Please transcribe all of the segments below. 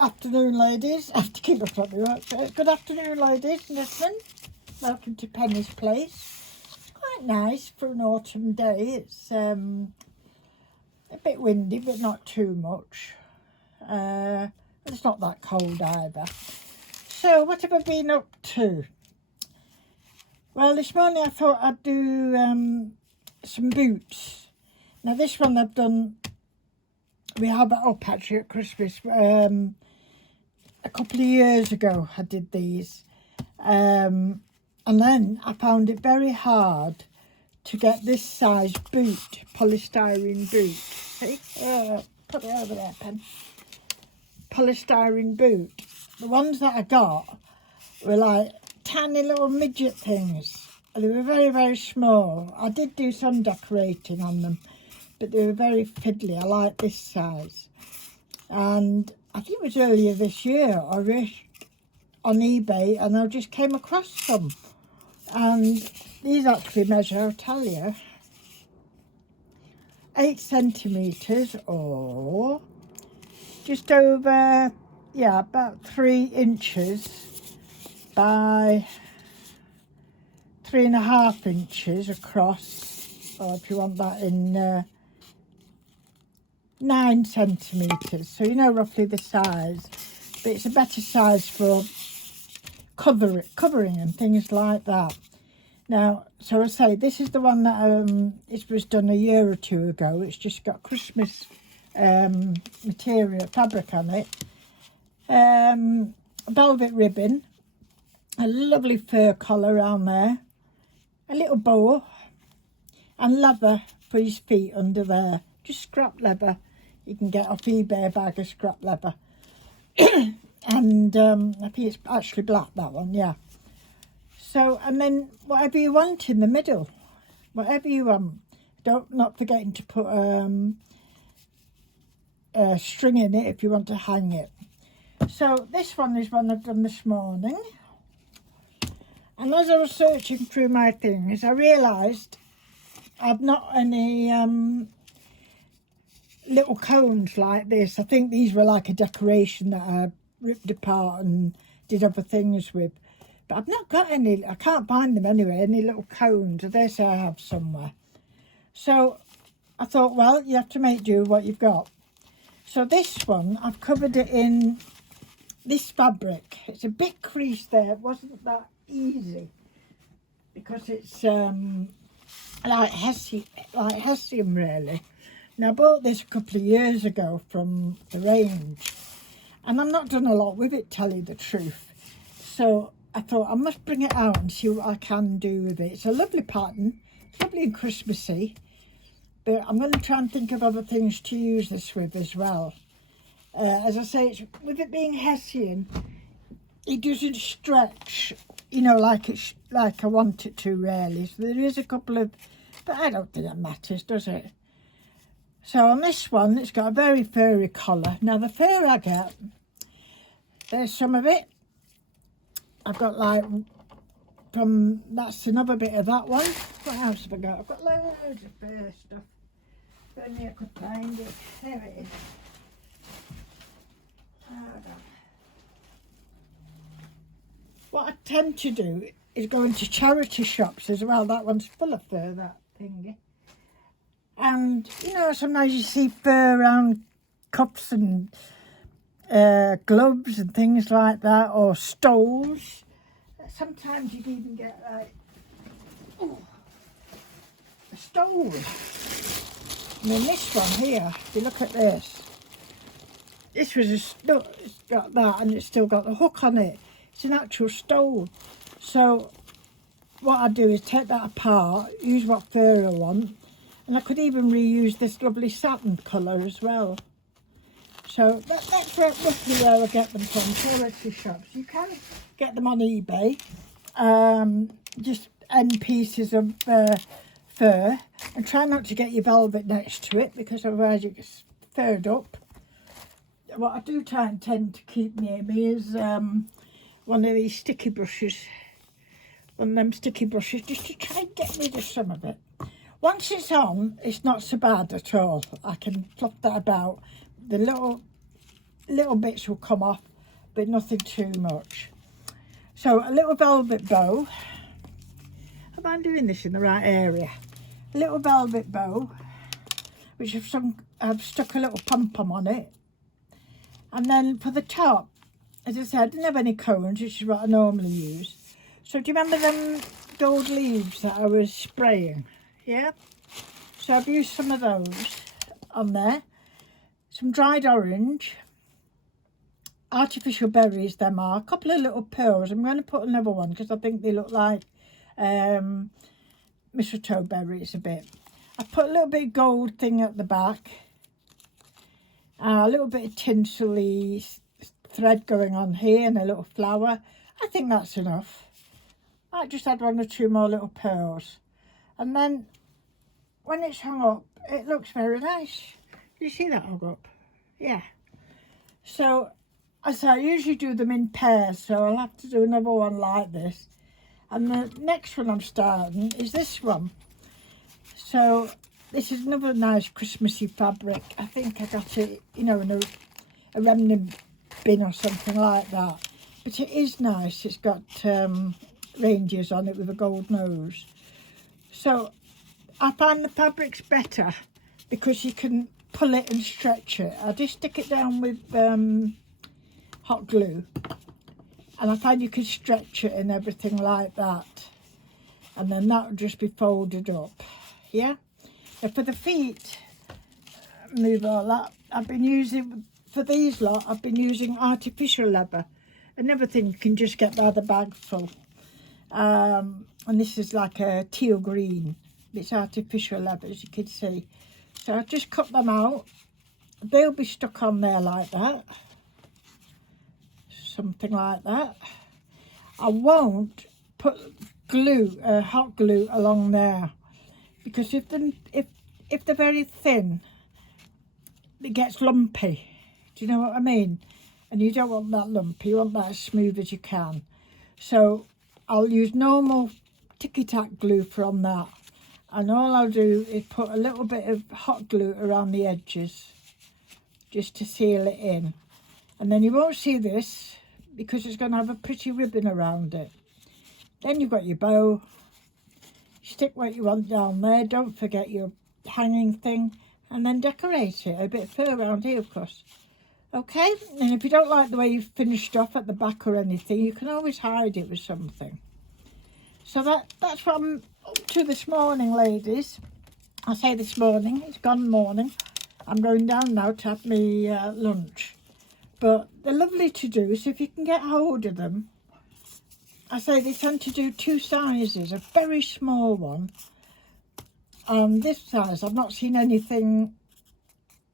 afternoon, ladies. I have to keep looking at me. Right? Good afternoon, ladies and gentlemen. Welcome to Penny's Place. It's quite nice for an autumn day. It's a bit windy, but not too much. It's not that cold either. So, what have I been up to? Well, this morning I thought I'd do some boots. Now, this one I've done. We have it up actually at Christmas. A couple of years ago I did these. And then I found it very hard to get this size boot, polystyrene boot. See? Put it over there, Pen. Polystyrene boot. The ones that I got were like tiny little midget things. They were very, very small. I did do some decorating on them, but they were very fiddly. I like this size. And I think it was earlier this year I wished on eBay and I just came across some. And these actually measure, I'll tell you, 8 centimetres or just over, yeah, about 3 inches by 3.5 inches across, or if you want that in 9 centimetres, so you know roughly the size, but it's a better size for covering and things like that. Now, so I say this is the one that it was done a year or two ago. It's just got Christmas material, fabric on it, velvet ribbon, a lovely fur collar around there, a little bow, and leather for his feet under there. Just scrap leather. You can get off eBay a bag of scrap leather. And I think it's actually black, that one, yeah. So, and then whatever you want in the middle, whatever you want. Not forgetting to put a string in it if you want to hang it. So this one is one I've done this morning. And as I was searching through my things, I realised I've not any little cones like this. I think these were like a decoration that I ripped apart and did other things with. But I've not got any, I can't find them anyway, any little cones. I dare say I have somewhere. So I thought, well, you have to make do with what you've got. So this one, I've covered it in this fabric. It's a bit creased there. It wasn't that easy because it's like hessian really. Now I bought this a couple of years ago from the range and I've not done a lot with it, tell you the truth. So I thought I must bring it out and see what I can do with it. It's a lovely pattern, it's lovely and Christmassy, but I'm going to try and think of other things to use this with as well. As I say, it's, with it being hessian, it doesn't stretch, you know, like I want it to really. So there is a couple of, but I don't think that matters, does it? So on this one, it's got a very furry collar. Now the fur I get, there's some of it. I've got like, that's another bit of that one. What else have I got? I've got loads of fur stuff. If only I could find it. There it is. Hold on. What I tend to do is go into charity shops as well. That one's full of fur, that thingy. And, you know, sometimes you see fur around cuffs and gloves and things like that, or stoles. Sometimes you can even get like, a stole. I mean, this one here, if you look at this, this was look, it's got that and it's still got the hook on it. It's an actual stole. So what I do is take that apart, use what fur I want, and I could even reuse this lovely satin colour as well. So that's roughly where I get them from, charity shops. You can get them on eBay, just end pieces of fur, and try not to get your velvet next to it because otherwise it gets furred up. What I do try and tend to keep near me is one of these sticky brushes, one of them sticky brushes, just to try and get rid of some of it. Once it's on, it's not so bad at all. I can fluff that about. The little little bits will come off, but nothing too much. So a little velvet bow. Am I doing this in the right area? A little velvet bow, which I've stuck a little pom-pom on it. And then for the top, as I said, I didn't have any cones, which is what I normally use. So do you remember them gold leaves that I was spraying? Yeah? So I've used some of those on there. Some dried orange. Artificial berries, them are. A couple of little pearls. I'm going to put another one because I think they look like mistletoe berries a bit. I put a little bit of gold thing at the back. A little bit of tinsel-y thread going on here and a little flower. I think that's enough. I just add 1 or 2 more little pearls. And then when it's hung up, it looks very nice. You see that hung up? Yeah. So, as I usually do them in pairs, so I'll have to do another one like this. And the next one I'm starting is this one. So, this is another nice Christmassy fabric. I think I got it, you know, in a remnant bin or something like that. But it is nice. It's got reindeers on it with a gold nose. So I find the fabric's better because you can pull it and stretch it. I just stick it down with hot glue, and I find you can stretch it and everything like that, and then that will just be folded up. Yeah. Now for the feet, move all that. I've been using, for these lot, I've been using artificial leather. Another thing you can just get by the bag full. And this is like a teal green. It's artificial leather, as you can see. So I just cut them out. They'll be stuck on there like that. Something like that. I won't put glue, hot glue along there, because if they're very thin, it gets lumpy. Do you know what I mean? And you don't want that lumpy. You want that as smooth as you can. So I'll use normal ticky-tack glue from that. And all I'll do is put a little bit of hot glue around the edges just to seal it in. And then you won't see this because it's going to have a pretty ribbon around it. Then you've got your bow. Stick what you want down there. Don't forget your hanging thing. And then decorate it. A bit of fur around here, of course. Okay? And if you don't like the way you've finished off at the back or anything, you can always hide it with something. So that's what I'm up to this morning, ladies. I say this morning. It's gone morning. I'm going down now to have my lunch. But they're lovely to do, so if you can get hold of them. I say they tend to do 2 sizes, a very small one and this size. I've not seen anything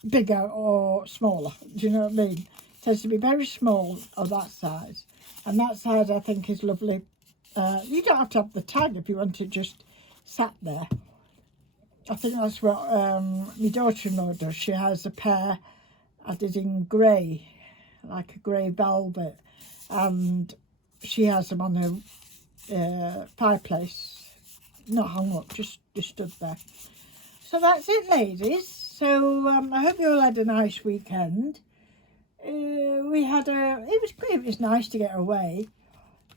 bigger or smaller, do you know what I mean? It tends to be very small of that size, and that size I think is lovely. You don't have to have the tag if you want it just sat there. I think that's what my daughter-in-law does. She has a pair I did in grey, like a grey velvet, and she has them on her fireplace, not hung up, just stood there. So that's it, ladies. So I hope you all had a nice weekend. It was great. It was nice to get away.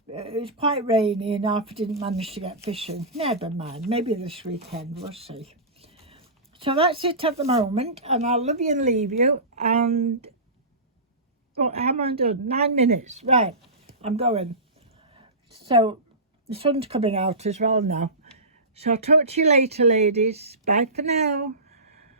It was quite rainy and Arthur didn't manage to get fishing. Never mind, maybe this weekend, we'll see. So that's it at the moment, and I'll love you and leave you. And what have I done? 9 minutes, right? I'm going. So the sun's coming out as well now. So I'll talk to you later, ladies. Bye for now.